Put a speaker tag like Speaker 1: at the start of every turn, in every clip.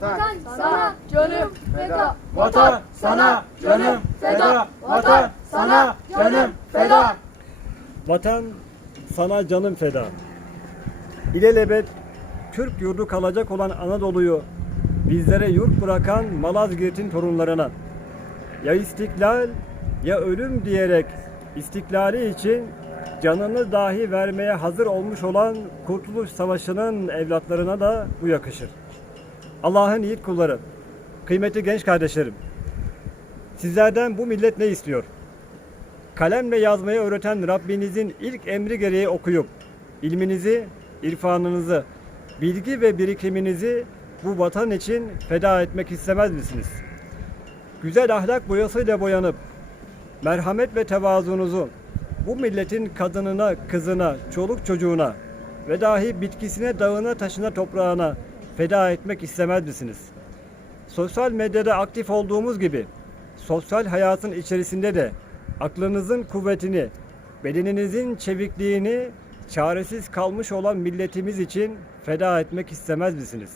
Speaker 1: Vatan sana canım feda.
Speaker 2: Vatan sana canım feda. Vatan sana canım feda.
Speaker 3: Vatan sana canım feda. İlelebet Türk yurdu kalacak olan Anadolu'yu bizlere yurt bırakan Malazgirt'in torunlarına ya istiklal ya ölüm diyerek istiklali için canını dahi vermeye hazır olmuş olan Kurtuluş Savaşı'nın evlatlarına da bu yakışır. Allah'ın yiğit kulları, kıymetli genç kardeşlerim, sizlerden bu millet ne istiyor? Kalemle yazmayı öğreten Rabbinizin ilk emri gereği okuyup ilminizi, irfanınızı, bilgi ve birikiminizi bu vatan için feda etmek istemez misiniz? Güzel ahlak boyasıyla boyanıp merhamet ve tevazunuzu bu milletin kadınına, kızına, çoluk çocuğuna ve dahi bitkisine, dağına, taşına, toprağına feda etmek istemez misiniz? Sosyal medyada aktif olduğumuz gibi sosyal hayatın içerisinde de aklınızın kuvvetini, bedeninizin çevikliğini çaresiz kalmış olan milletimiz için feda etmek istemez misiniz?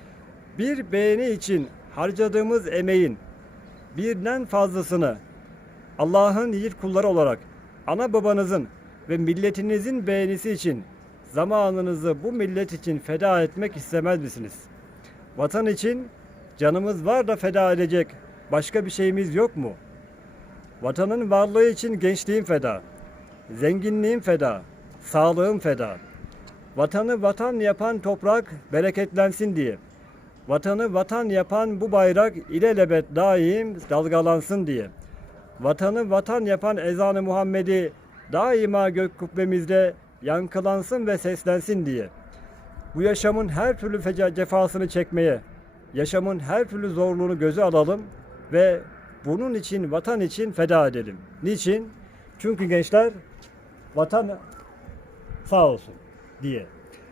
Speaker 3: Bir beğeni için harcadığımız emeğin birden fazlasını Allah'ın yiğit kulları olarak ana babanızın ve milletinizin beğenisi için zamanınızı bu millet için feda etmek istemez misiniz? Vatan için canımız var da feda edecek başka bir şeyimiz yok mu? Vatanın varlığı için gençliğim feda, zenginliğim feda, sağlığım feda. Vatanı vatan yapan toprak bereketlensin diye. Vatanı vatan yapan bu bayrak ilelebet daim dalgalansın diye. Vatanı vatan yapan ezan-ı Muhammed'i daima gök kubbemizde yankılansın ve seslensin diye. Bu yaşamın her türlü cefasını çekmeye, yaşamın her türlü zorluğunu göze alalım ve bunun için, vatan için feda edelim. Niçin? Çünkü gençler vatan sağ olsun diye.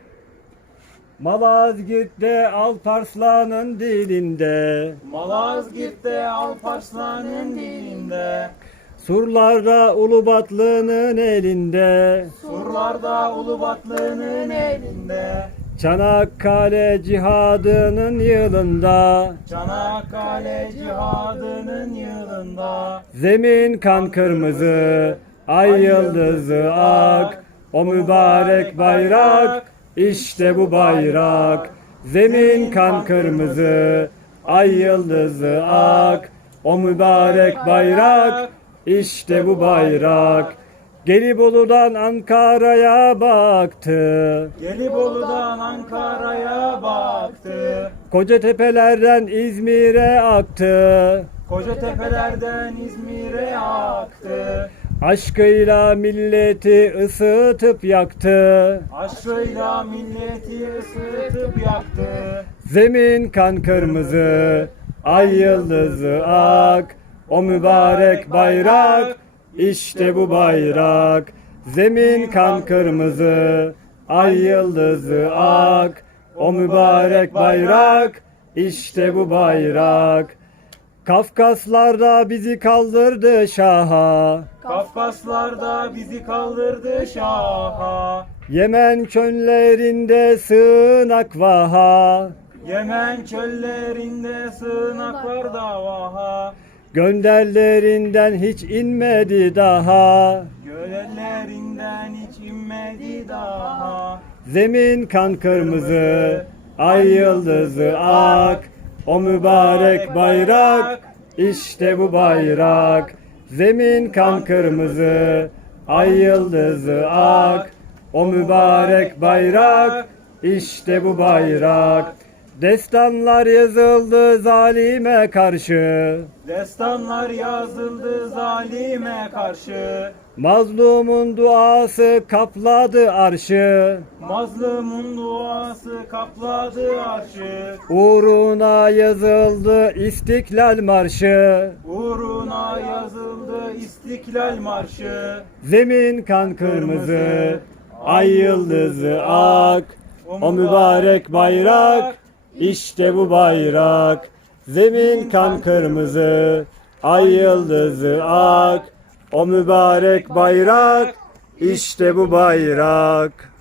Speaker 3: Malazgirt'te Alparslan'ın dilinde,
Speaker 2: Malazgirt'te Alparslan'ın dilinde,
Speaker 3: surlarda Ulubatlı'nın elinde,
Speaker 2: surlarda Ulubatlı'nın elinde,
Speaker 3: Çanakkale cihadının yılında,
Speaker 2: Çanakkale cihadının yılında,
Speaker 3: zemin kan kırmızı, ay yıldızı ak, o mübarek bayrak, işte bu bayrak. Zemin kan kırmızı, ay yıldızı ak, o mübarek bayrak, işte bu bayrak. Gelibolu'dan Ankara'ya baktı,
Speaker 2: Gelibolu'dan Ankara'ya baktı,
Speaker 3: Kocatepe'lerden İzmir'e aktı,
Speaker 2: Kocatepe'lerden İzmir'e aktı,
Speaker 3: aşkıyla milleti ısıtıp yaktı.
Speaker 2: aşkıyla milleti ısıtıp yaktı.
Speaker 3: Zemin kan kırmızı, ay yıldızı ak, o mübarek bayrak, işte bu bayrak. Zemin kan kırmızı, ay yıldızı ak, o mübarek bayrak, işte bu bayrak. Kafkaslarda bizi kaldırdı şaha,
Speaker 2: Kafkaslarda bizi kaldırdı şaha,
Speaker 3: Yemen çöllerinde sığınak vaha,
Speaker 2: Yemen çöllerinde sığınaklar vaha,
Speaker 3: gönderlerinden hiç inmedi daha.
Speaker 2: gölellerinden hiç inmedi daha.
Speaker 3: Zemin kan kırmızı, ay yıldızı ak, o mübarek bayrak, işte bu bayrak. Zemin kan kırmızı, ay yıldızı ak, o mübarek bayrak, işte bu bayrak. Destanlar yazıldı zalime karşı,
Speaker 2: Destanlar yazıldı zalime karşı,
Speaker 3: mazlumun duası kapladı arşı.
Speaker 2: mazlumun duası kapladı arşı,
Speaker 3: Uğruna yazıldı İstiklal Marşı,
Speaker 2: uğruna yazıldı İstiklal Marşı.
Speaker 3: zemin kan kırmızı, ay yıldızı ak, o mübarek bayrak, işte bu bayrak. Zemin kan kırmızı, ay yıldızı ak, o mübarek bayrak, işte bu bayrak.